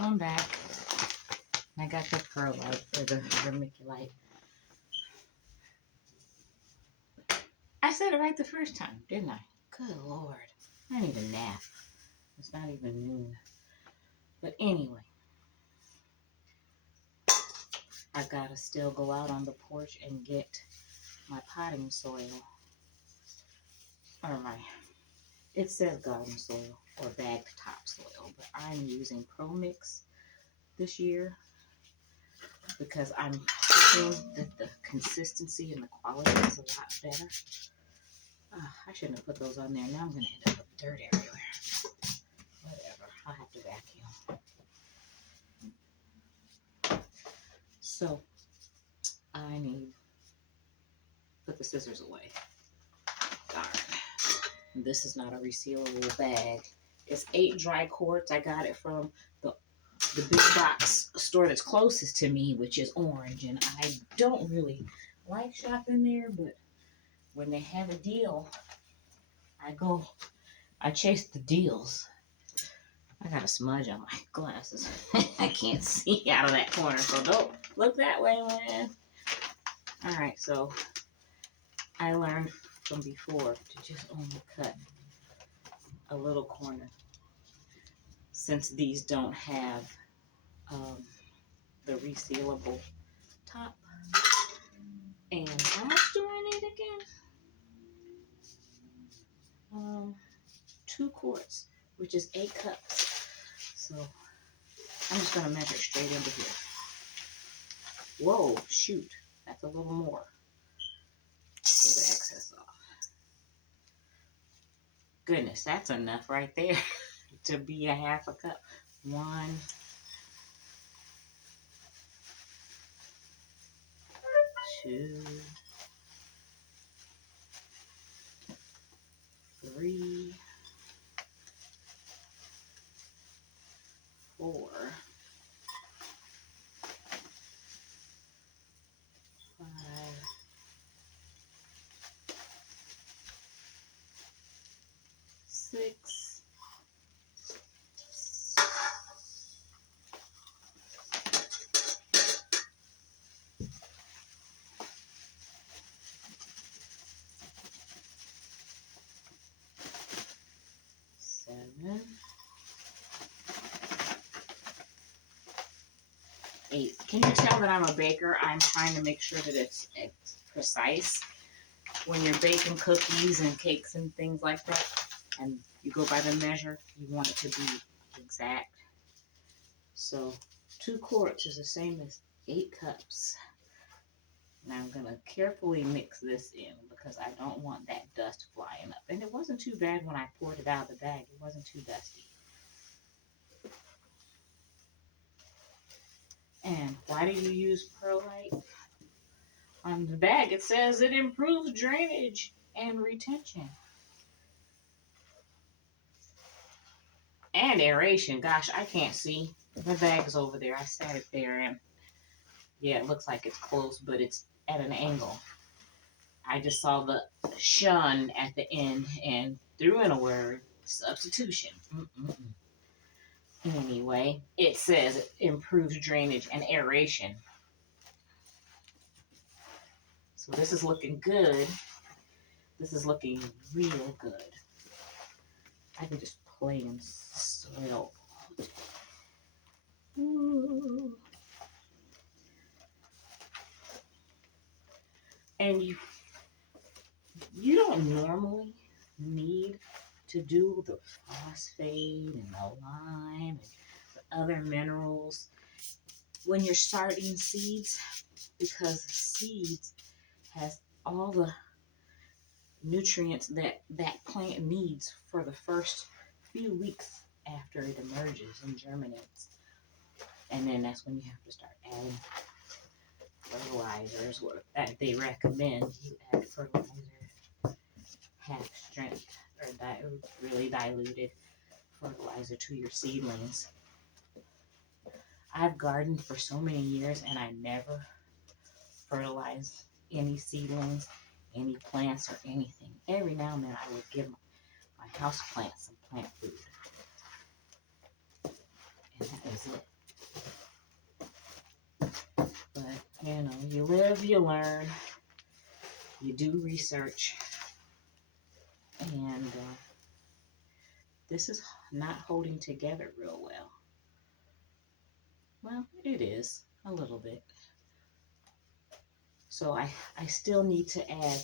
I'm back. I got the perlite or the vermiculite. I said it right the first time, didn't I? Good Lord. I need a nap. It's not even noon. But anyway, I gotta still go out on the porch and get my potting soil. Or it says garden soil or bagged topsoil, but I'm using Pro Mix this year because I'm hoping that the consistency and the quality is a lot better. I shouldn't have put those on there. Now I'm going to end up with dirt everywhere. Whatever. I'll have to vacuum. So, I need to put the scissors away. Darn. This is not a resealable bag. It's 8 dry quarts. I got it from the big box store that's closest to me, which is Orange. And I don't really like shopping there, but when they have a deal, I chase the deals. I got a smudge on my glasses. I can't see out of that corner, so don't look that way, man. All right, so I learned from before to just only cut a little corner since these don't have the resealable top. And how much do I need again? 2 quarts, which is 8 cups. So I'm just gonna measure straight into here. Whoa, shoot, that's a little more. Pull the excess off. Goodness, that's enough right there to be a half a cup. 1, 2, 3, 4, 5, 6, 7, 8. Can you tell that I'm a baker? I'm trying to make sure that it's precise. When you're baking cookies and cakes and things like that, and you go by the measure, you want it to be exact. So 2 quarts is the same as 8 cups. Now I'm going to carefully mix this in because I don't want that dust flying up. And it wasn't too bad when I poured it out of the bag. It wasn't too dusty. And why do you use perlite? On the bag it says it improves drainage and retention. And aeration. Gosh, I can't see. The bag is over there. I set it there and yeah, it looks like it's close, but it's at an angle. I just saw the shun at the end and threw in a word, substitution. Anyway, it says it improves drainage and aeration. So this is looking good. This is looking real good. I can just play in soil. Ooh. And you don't normally need to do the phosphate and the lime and the other minerals when you're starting seeds, because seeds has all the nutrients that that plant needs for the first few weeks after it emerges and germinates. And then that's when you have to start adding fertilizers that they recommend. You add fertilizer half strength or really diluted fertilizer to your seedlings. I've gardened for so many years and I never fertilized any seedlings, any plants, or anything. Every now and then I would give my house plants some plant food. And that was it. you learn, you do research, and this is not holding together real well. Well, it is a little bit. So I still need to add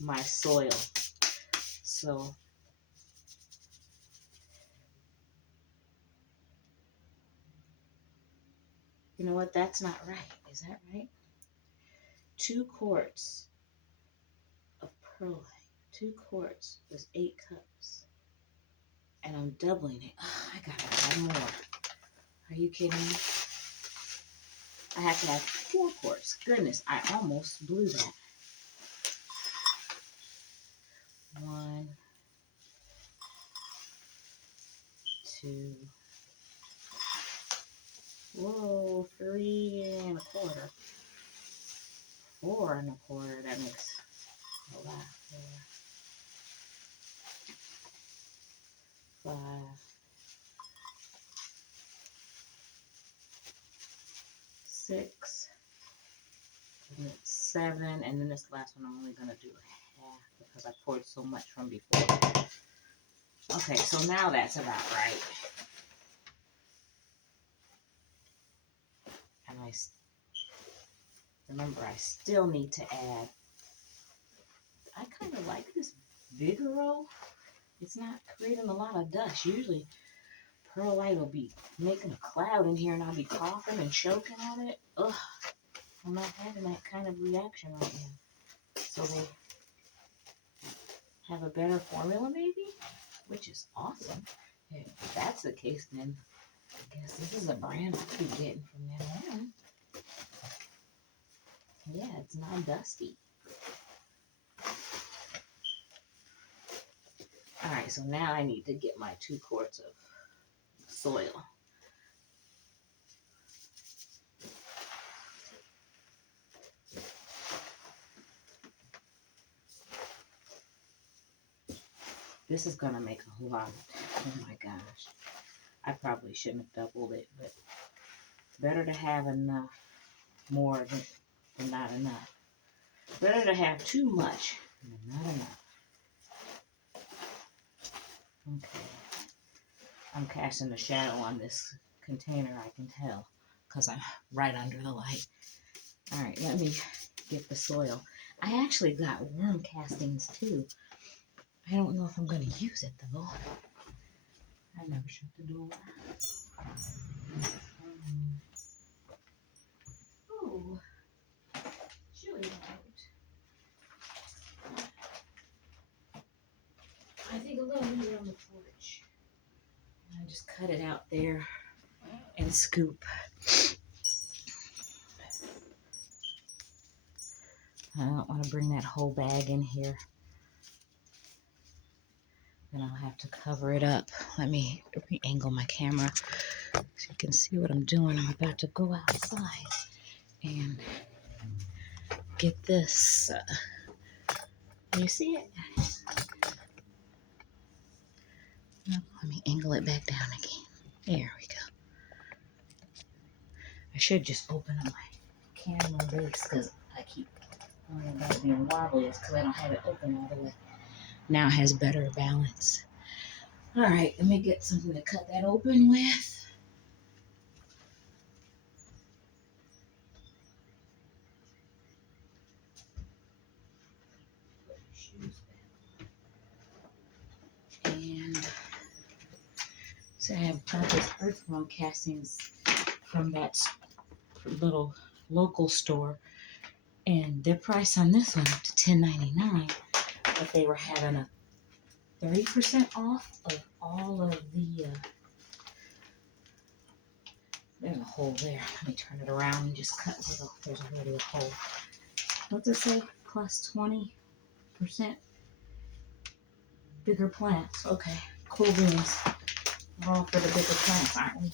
my soil. So you know what? That's not right. Is that right? 2 quarts of perlite. 2 quarts was 8 cups. And I'm doubling it. Oh, I gotta add more. Are you kidding me? I have to have 4 quarts. Goodness, I almost blew that. 1, 2, whoa, 3 1/4. 4 1/4. That makes a lot. 4, 5, 6, and it's 7, and then this last one I'm only gonna do half because I poured so much from before. Okay, so now that's about right. And remember, I still need to add. I kind of like this Vigoro. It's not creating a lot of dust. Usually, perlite will be making a cloud in here, and I'll be coughing and choking on it. Ugh, I'm not having that kind of reaction right now. So they have a better formula, maybe, which is awesome. If that's the case, then I guess this is a brand I'll be getting from them on. Yeah, it's not dusty. Alright, so now I need to get my 2 quarts of soil. This is going to make a lot. Oh my gosh. I probably shouldn't have doubled it, but better to have enough, more than not enough. Better to have too much than not enough. Okay. I'm casting a shadow on this container, I can tell, because I'm right under the light. Alright, let me get the soil. I actually got worm castings too. I don't know if I'm going to use it though. I never shut the door. Oh, chili out. I think a little bit on the porch. I just cut it out there and scoop. I don't want to bring that whole bag in here. Then I'll have to cover it up. Let me angle my camera so you can see what I'm doing. I'm about to go outside and get this. You see it? Let me angle it back down again. There we go. I should just open up my camera base because I keep worrying about it being wobbly. It's because I don't have it open all the way. Now it has better balance. All right, let me get something to cut that open with. And so I have got this earthworm castings from that little local store, and their price on this one up to $10.99, but they were having a 30% off of all of the. There's a hole there. Let me turn it around and just cut with a. There's already a hole. What's it say? Plus 20% bigger plants. Okay, cool beans. We're all for the bigger plants, aren't we?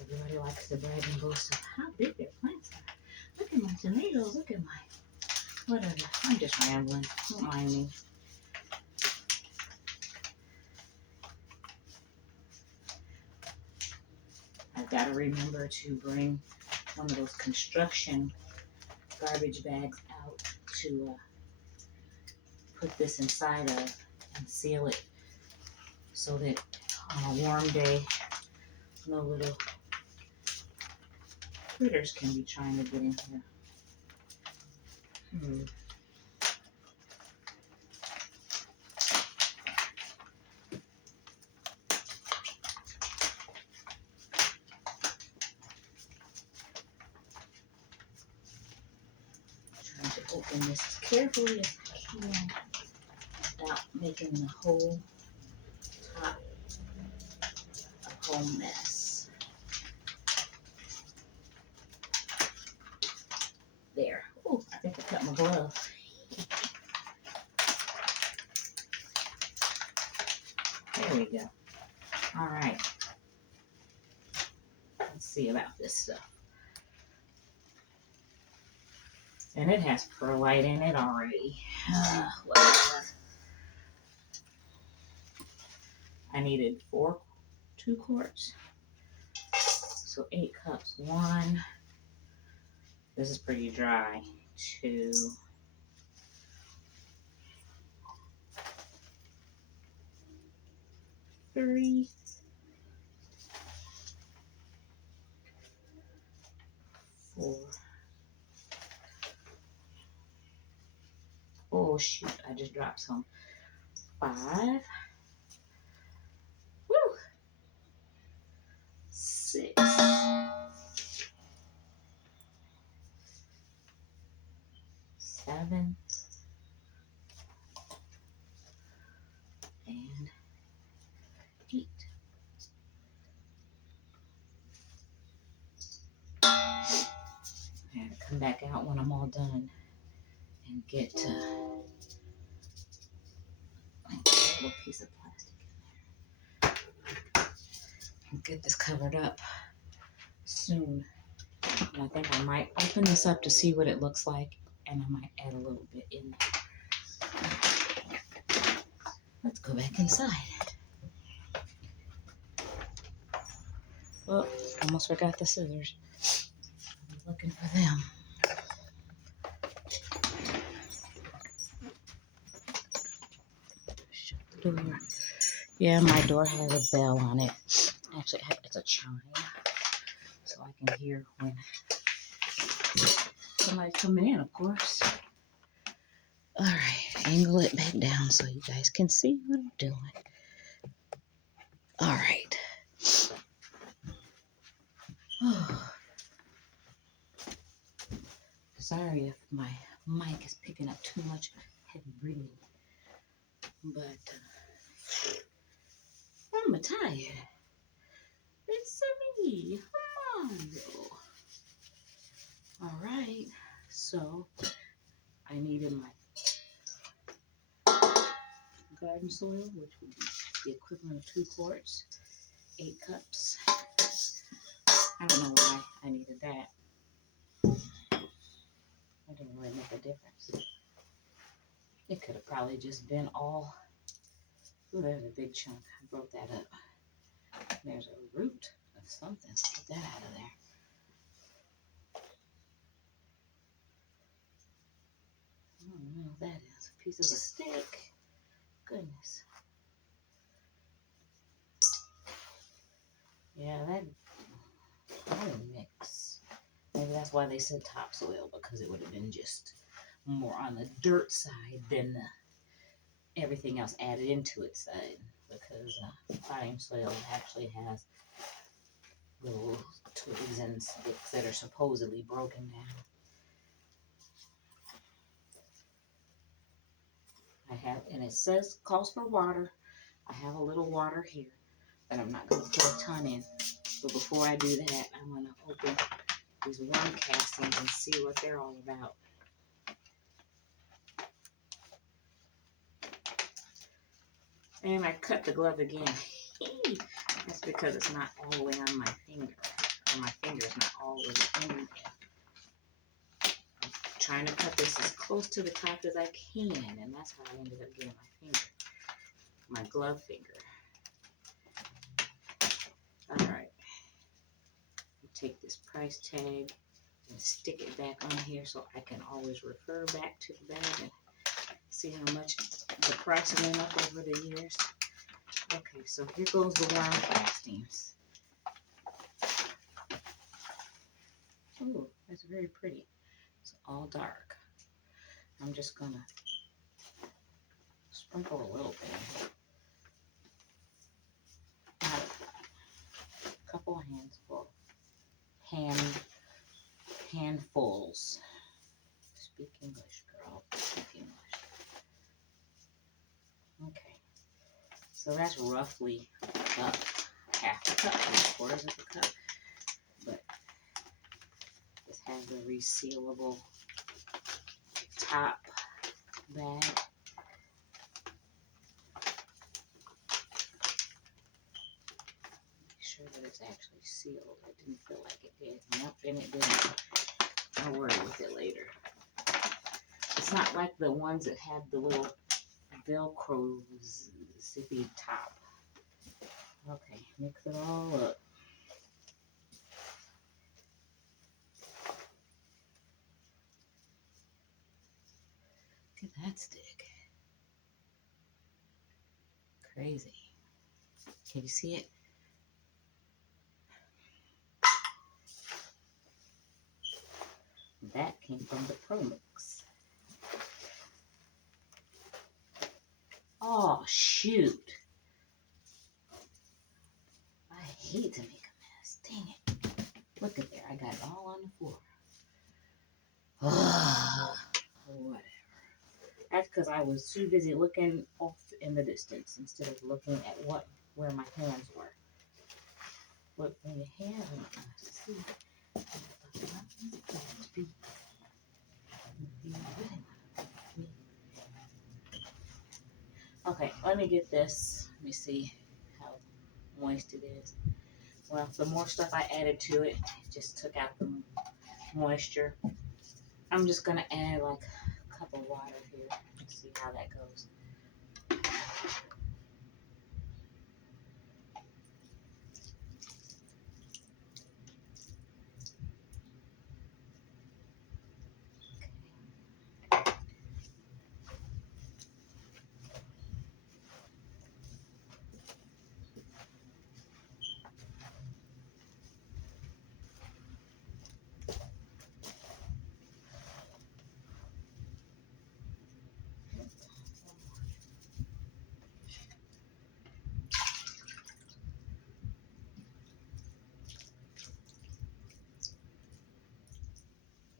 Everybody likes to brag and boast of how big their plants are. Look at my tomatoes. Look at my whatever. I'm just rambling. Don't mind me. I've got to remember to bring one of those construction garbage bags out to put this inside of and seal it so that on a warm day, no little critters can be trying to get in here. Trying to open this as carefully as I can without making the whole top a whole mess. There. Oh, I think I cut my glove. There we go. All right. Let's see about this stuff. And it has perlite in it already. Whatever. I needed 2 quarts. So 8 cups. 1. This is pretty dry. 2. 3. 4. Oh shoot, I just dropped some. 5. Woo! 6. 7. And 8. I gotta come back out when I'm all done and get a little piece of plastic in there and get this covered up soon. And I think I might open this up to see what it looks like, and I might add a little bit in there. Let's go back inside. Oh, almost forgot the scissors. I'm looking for them. Shut the door. Yeah, my door has a bell on it. Actually, it's a chime, so I can hear when somebody's coming in, of course. All right, angle it back down so you guys can see what I'm doing. All right. Oh. Sorry if my mic is picking up too much heavy breathing, but I'm tired. It's me, Mario. All right, so I needed my garden soil, which would be the equivalent of 2 quarts, 8 cups. I don't know why I needed that. It didn't really make a difference. It could have probably just been all. Ooh, there's a big chunk. I broke that up. There's a root of something. Get that out of there. I don't know what that is. A piece of a stick. Goodness. Yeah, that didn't mix. Maybe that's why they said topsoil, because it would have been just more on the dirt side than everything else added into its side, because potting soil actually has little twigs and sticks that are supposedly broken down. I have, and it says calls for water. I have a little water here, but I'm not going to put a ton in. But before I do that, I'm going to open these worm castings and see what they're all about. And I cut the glove again. That's because it's not all the way on my finger. Or my finger's not all the way in there. I'm trying to cut this as close to the top as I can, and that's how I ended up getting my finger. My glove finger. Alright. Take this price tag and stick it back on here so I can always refer back to the bag and see how much the price went up over the years. Okay, so here goes the worm castings. Ooh, that's very pretty. It's all dark. I'm just gonna sprinkle a little bit. Not a couple handfuls. Speak English, girl. Speak English. Okay. So that's roughly a cup, half a cup, 3/4 of a cup. But this has the resealable top bag. Make sure that it's actually sealed. It didn't feel like it did. Nope, and it didn't. I'll worry with it later. It's not like the ones that have the little Velcro zippy top. Okay, mix it all up. Look at that stick. Crazy. Can you see it? That came from the Pro Mix. Oh, shoot. I hate to make a mess. Dang it. Look at there. I got it all on the floor. Whatever. That's because I was too busy looking off in the distance instead of looking at where my hands were. Look, when your hands are not to see. Okay, let me get this. Let me see how moist it is. Well, the more stuff I added to it, it just took out the moisture. I'm just going to add like a cup of water here and see how that goes.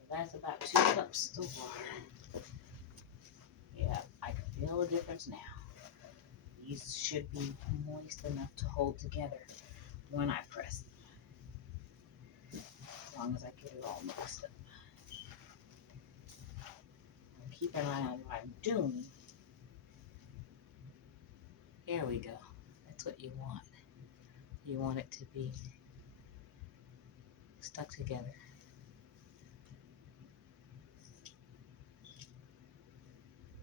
That's about 2 cups of water. Yeah, I can feel the difference now. These should be moist enough to hold together when I press them. As long as I get it all mixed up. Keep an eye on what I'm doing. There we go. That's what you want. You want it to be stuck together.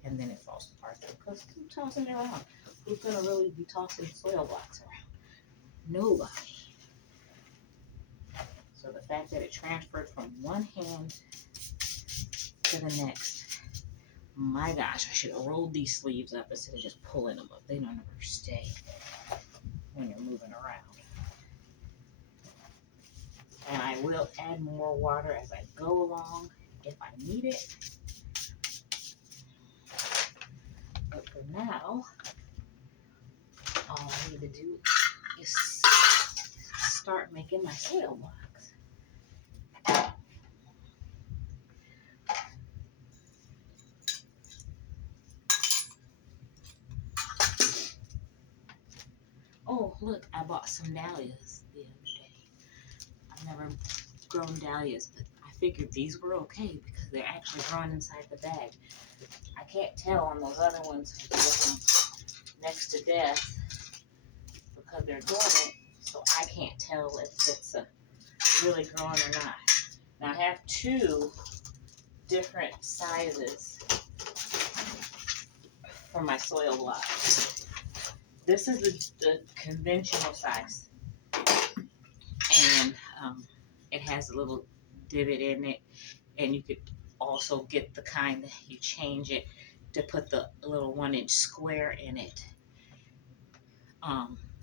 And then it falls apart because keep tossing it around. Who's going to really be tossing soil blocks around? Nobody. So the fact that it transferred from one hand to the next, my gosh, I should have rolled these sleeves up instead of just pulling them up. They don't ever stay when you're moving around. And I will add more water as I go along if I need it. But for now, all I need to do is start making my soil blocks. Oh, look, I bought some dahlias the other day. I've never grown dahlias, but I figured these were okay because they're actually growing inside the bag. I can't tell on those other ones looking next to death because they're dormant, so I can't tell if it's really growing or not. Now I have 2 different sizes for my soil blocks. This is the conventional size, and it has a little divot in it, and you could also get the kind that you change it to put the little 1-inch square in it,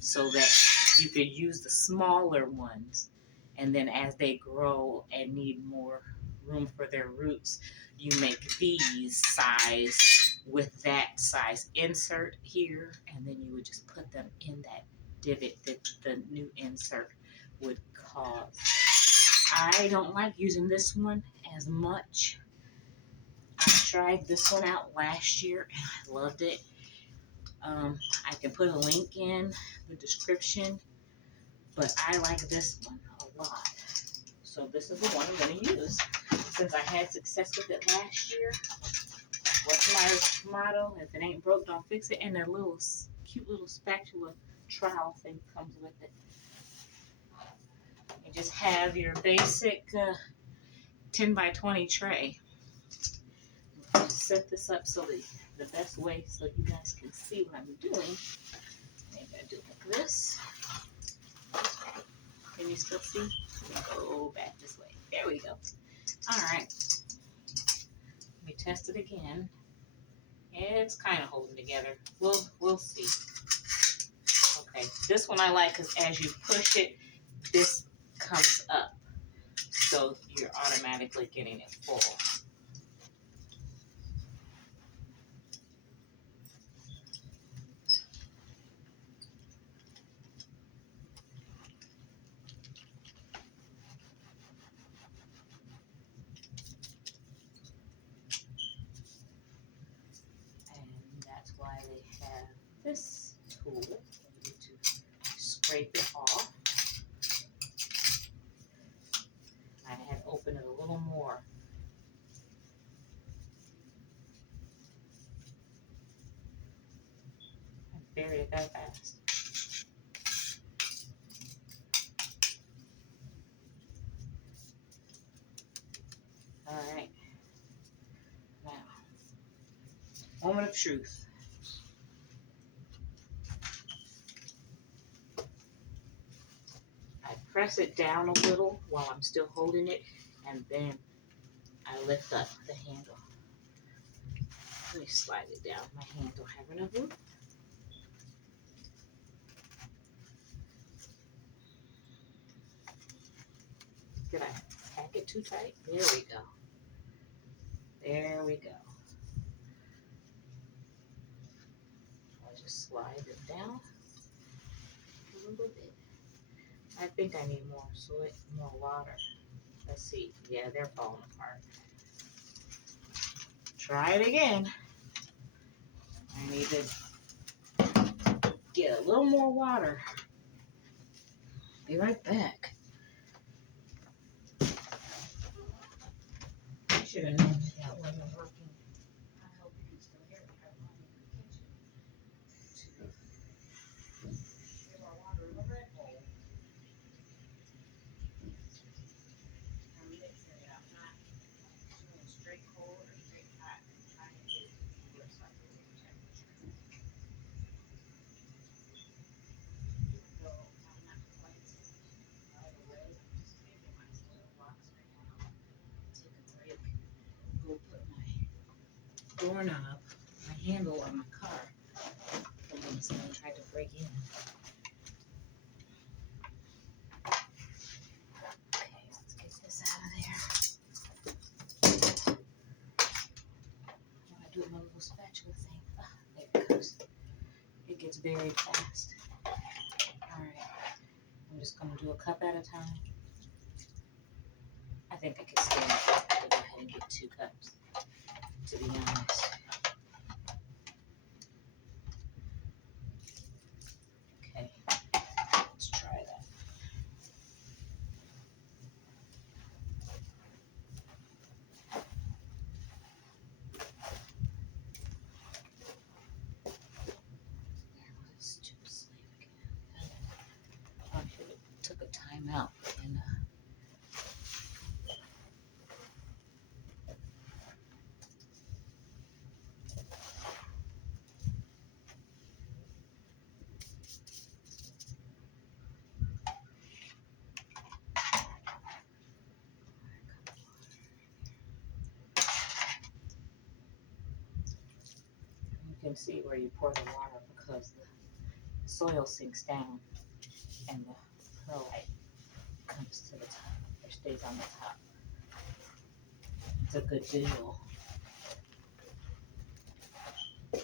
so that you could use the smaller ones, and then as they grow and need more room for their roots, you make these size with that size insert here, and then you would just put them in that divot that the new insert would cause. I don't like using this one as much. I tried this one out last year and I loved it. I can put a link in the description, but I like this one a lot. So this is the one I'm going to use. Since I had success with it last year, what's my motto? If it ain't broke, don't fix it. And a little cute little spatula trowel thing comes with it. You just have your basic 10 by 20 tray. Set this up so the best way so you guys can see what I'm doing. Maybe I do it like this. Can you still see? Go back this way. There we go. All right. Let me test it again. It's kind of holding together. We'll see. Okay. This one I like because as you push it, this comes up, so you're automatically getting it full. And that's why they have this tool to scrape it off. I had opened it a little more. I buried it that fast. All right. Now, moment of truth. I press it down a little while I'm still holding it, and then I lift up the handle. Let me slide it down. My hand don't have enough room. Did I pack it too tight? There we go. There we go. I'll just slide it down a little bit. I think I need more soy, more water. Let's see. Yeah, they're falling apart. Try it again. I need to get a little more water. Be right back. I should have known that wasn't working. I hope you can still hear me. I run in the kitchen to get our water in the red bowl. I'm mixing it. I'm not doing straight cold or straight hot. I'm trying to get it to where it's like a room temperature. Though I'm not quite right away. I'm just making my box right now. Take a break. Go put my doorknob, my handle on my car when someone tried to break in. Okay, let's get this out of there. I do my little spatula thing. There it goes. It gets buried fast. Alright, I'm just going to do a cup at a time. I think I can stand up. I'll go ahead and get 2 cups, to be honest. Okay, let's try that. Let's do the sleeve again. I should have took a time out and can see where you pour the water because the soil sinks down and the perlite comes to the top or stays on the top. It's a good visual. I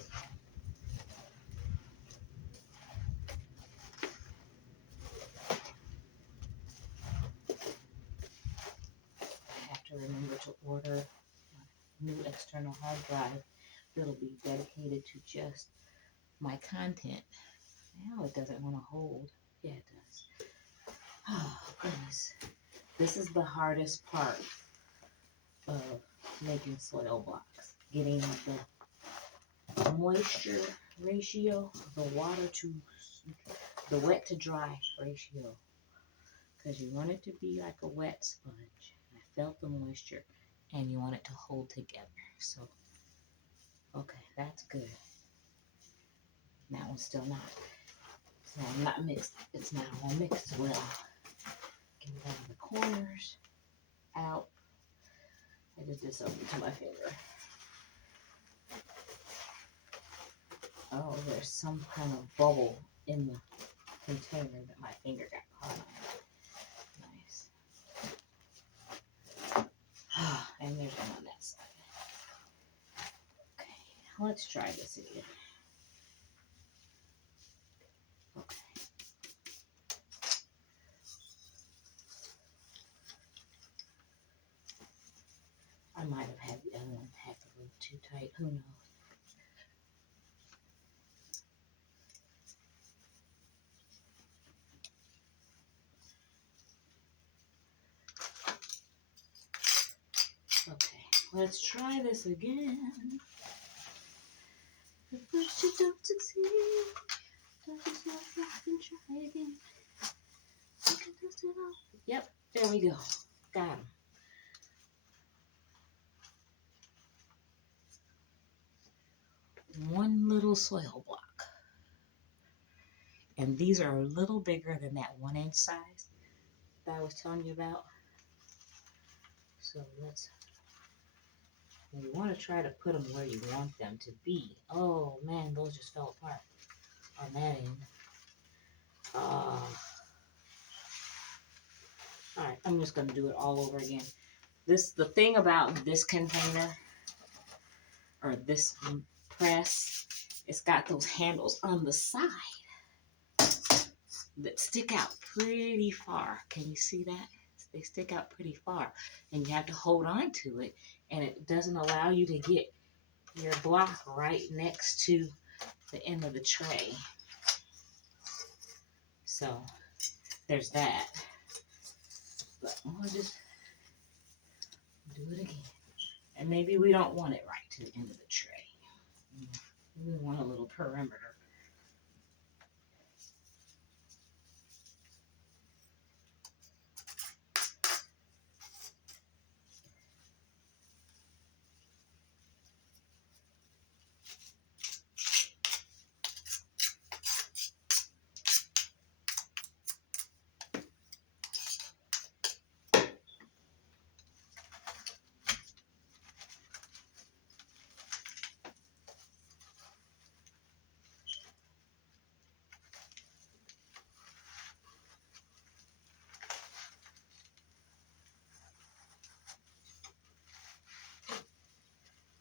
have to remember to order a new external hard drive that'll be dedicated to just my content. Now it doesn't want to hold. Yeah, it does. Oh, goodness. This is the hardest part of making soil blocks. Getting the moisture ratio, the wet to dry ratio. Because you want it to be like a wet sponge. I felt the moisture and you want it to hold together. So, okay, that's good. That one's still not. So I'm not mixed. It's not all mixed well. Get it out of the corners. Out. I did this over to my finger. Oh, there's some kind of bubble in the container that my finger got caught on. Nice. And there's one on that side. Okay, let's try this again. Okay. I might have had the other one packed a little too tight. Who knows? Okay, let's try this again. If first you don't succeed, don't yourself off and try again. You can dust it off. Yep, there we go. Got him. One little soil block. And these are a little bigger than that 1-inch size that I was telling you about. So you want to try to put them where you want them to be. Oh man, those just fell apart on that end. Alright, I'm just going to do it all over again. The thing about this container, or this press, it's got those handles on the side that stick out pretty far. Can you see that? They stick out pretty far. And you have to hold on to it. And it doesn't allow you to get your block right next to the end of the tray. So, there's that. But we'll just do it again. And maybe we don't want it right to the end of the tray. We want a little perimeter.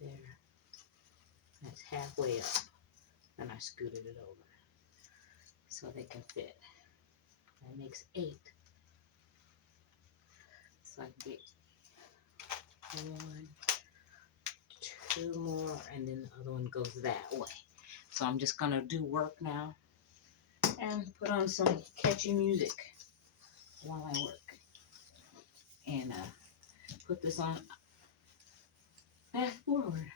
There. That's halfway up. And I scooted it over so they can fit. That makes 8. So I can get 1, 2 more, and then the other one goes that way. So I'm just gonna do work now and put on some catchy music while I work. And put this on fast forward.